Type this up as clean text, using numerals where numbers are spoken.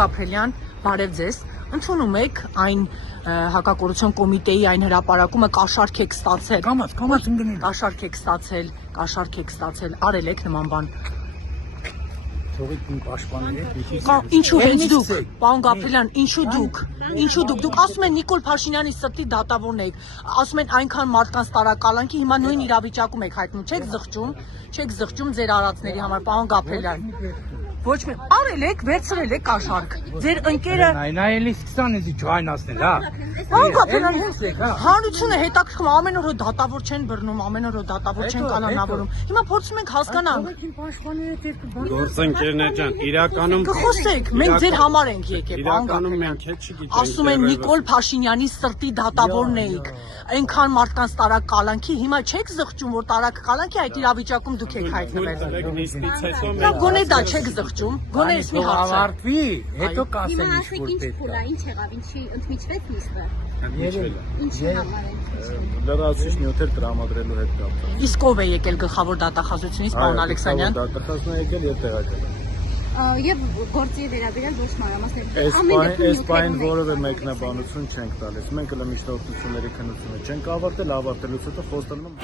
Գաբրելյան, բարև ձեզ։ Ընդունում եք այն հակակորության կոմիտեի այն հրապարակումը կաշառք եք ստացել։ Կաշառք եք ստացել, արել եք նման բան։ Ինչու հենց դուք, պարոն Գաբրելյան, ինչու դուք ասում են Նիկոլ Փաշինյանի սրտի դատավորն եք, ասում են այնքան մարդկանց տարակալանքի, հիմա նույն իրավիճակում եք հայտնում, չեք զղջում ձեր արածների համար, պարոն Գաբրելյան։ Ոչ մի, արել եք, վերցրել եք կաշառք, ձեր ընկերը… Նայելի սկսան էզի ջայնացնել, հա։ Պարոն Գաբրելյան, հանրությունը հետաքրքրում, ամեն օր դատավոր չեն բռնում, ամեն օր դատավոր չեն կանանավորում։ Հիմա փորձում ենք հասկանալ։ Գործընկերներ ջան, իրականում կխոսեք, մենք ձեր համար ենք եկել, պարոն Գաբրելյան։ Ասում են Նիկոլ Փաշինյանի սրտի դատավորն էիք, այնքան մարդկանց տարակալանքի, հիմա չեք զղջում, որ տարակալանքի այդ իրավիճակում դուք եք հայտնվել։ Գոնե դա չեք զղջում, գոնե ես մի հարց։ Ավարտվի, հետո կասեն Հիմա ինչ ասեք որ ինչ պետք փուլ է, ինչ եղավ, ինչի ընդմիջվեց նիստը։ Ինչի համար է։ Լրացուցիչ նյութեր տրամադրելու հետ կապված։ Իսկ ով է եկել գլխավոր դատախազությունից, պարոն Ալեքսանյան։ Դատախազն է եկել եւ տեղակայել։ Եվ գործի վերաբերյալ ոչ մանրամասներ։ Այս բան որևէ մեկնաբանություն չենք տալիս։ Մենք հենց միջնորդությունների քննությունը չենք ավարտել, ավարտելուց հետո խոստանում